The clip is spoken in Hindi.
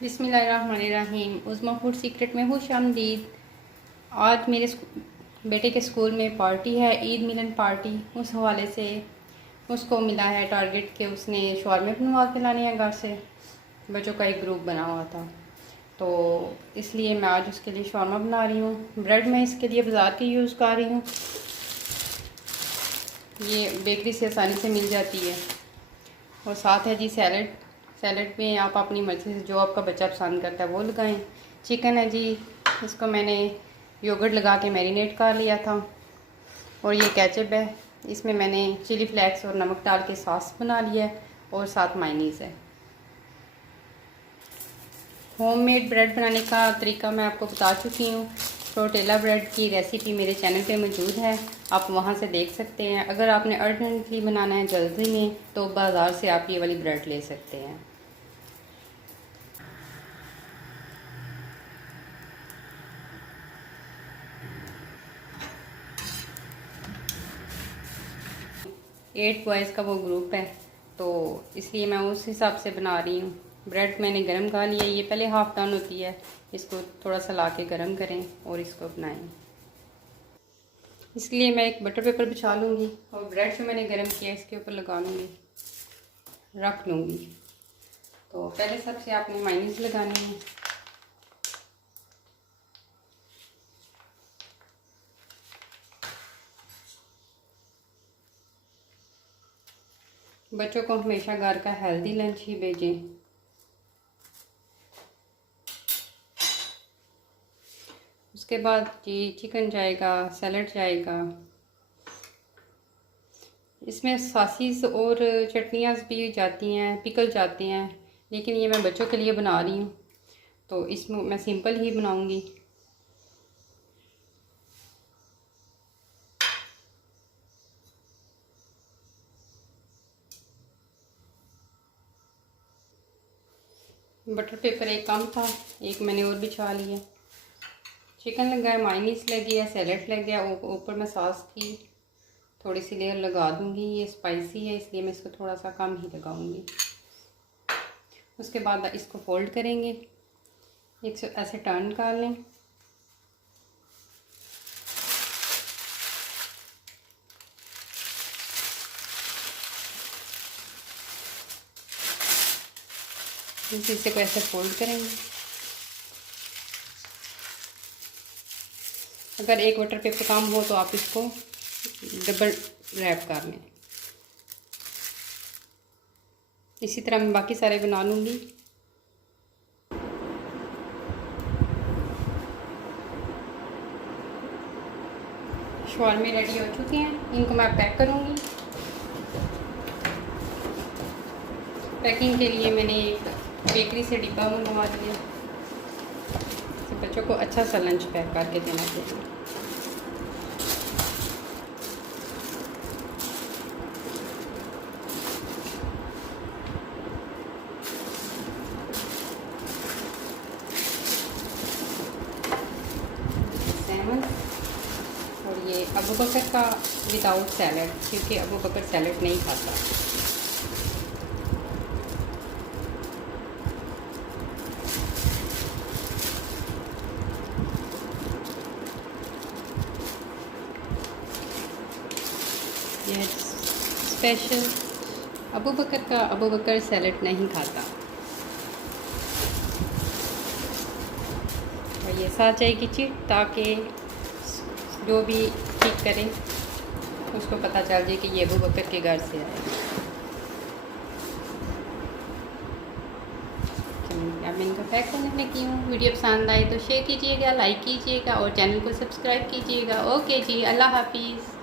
बिस्मिल्लाहिर्रहमानिर्रहीम। उज़्मा फूड सीक्रेट में खुशामदीद। आज मेरे बेटे के स्कूल में पार्टी है, ईद मिलन पार्टी। उस हवाले से उसको मिला है टारगेट के उसने शवारमे बनवा के लाने हैं घर से। बच्चों का एक ग्रुप बना हुआ था, तो इसलिए मैं आज उसके लिए शवारमा बना रही हूँ। ब्रेड मैं इसके लिए बाज़ार की यूज़ कर रही हूँ, ये बेकरी से आसानी से मिल जाती है। और साथ है जी सैलड। सैलड में आप अपनी मर्ज़ी से जो आपका बच्चा पसंद करता है वो लगाएं। चिकन है जी, इसको मैंने योगर्ट लगा के मैरिनेट कर लिया था। और ये केचप है, इसमें मैंने चिली फ्लेक्स और नमक डाल के सॉस बना लिया है और साथ मायनीज़ है। होममेड ब्रेड बनाने का तरीका मैं आपको बता चुकी हूँ। टोर्टेला ब्रेड की रेसिपी मेरे चैनल पे मौजूद है, आप वहाँ से देख सकते हैं। अगर आपने अर्जेंटली बनाना है जल्दी में, तो बाज़ार से आप ये वाली ब्रेड ले सकते हैं। एट बॉयज़ का वो ग्रुप है, तो इसलिए मैं उस हिसाब से बना रही हूँ। ब्रेड मैंने गरम कर लिया, ये पहले हाफ़ डन होती है, इसको थोड़ा सा ला के गर्म करें और इसको बनाएं। इसलिए मैं एक बटर पेपर बिछा लूँगी और ब्रेड जो मैंने गरम किया इसके ऊपर लगा लूँगी, रख लूँगी। तो पहले सबसे आपने मायनीज़ लगानी है। बच्चों को हमेशा घर का हेल्दी लंच ही भेजें। उसके बाद जी चिकन जाएगा, सैलड जाएगा। इसमें सॉसेस और चटनियाँ भी जाती हैं, पिकल जाते हैं, लेकिन ये मैं बच्चों के लिए बना रही हूँ, तो इसमें मैं सिंपल ही बनाऊँगी। बटर पेपर एक कम था, एक मैंने और बिछा लिया। चिकन लगा है, मायनीज़ लगी है, सैलड लग गया, ऊपर मैं सॉस की थोड़ी सी लेयर लगा दूंगी। ये स्पाइसी है इसलिए मैं इसको थोड़ा सा कम ही लगाऊंगी। उसके बाद इसको फोल्ड करेंगे, एक ऐसे टर्न कर लें। इस हिस्से को ऐसे फोल्ड करेंगे। अगर एक बटर पेपर कम हो तो आप इसको डबल रैप कर लें। इसी तरह मैं बाकी सारे बना लूँगी। शवारमे रेडी हो चुके हैं, इनको मैं पैक करूँगी। पैकिंग के लिए मैंने एक बेकरी से डिब्बा मंगवा दिया, तो बच्चों को अच्छा सा लंच पैक करके देना चाहिए। और ये अबू बकर का विदाउट सैलड, क्योंकि अबू बकर सैलड नहीं खाता। ये स्पेशल अबू बकर का, अबू बकर सैलड नहीं खाता। और ये साथ जाएगी चिट, ताकि जो भी ठीक करे उसको पता चल जाए कि ये अबू बकर के घर से आए। अब मैं इनको पैक करने लगी हूँ। वीडियो पसंद आए तो शेयर कीजिएगा, लाइक कीजिएगा और चैनल को सब्सक्राइब कीजिएगा। ओके जी, अल्लाह हाफिज़।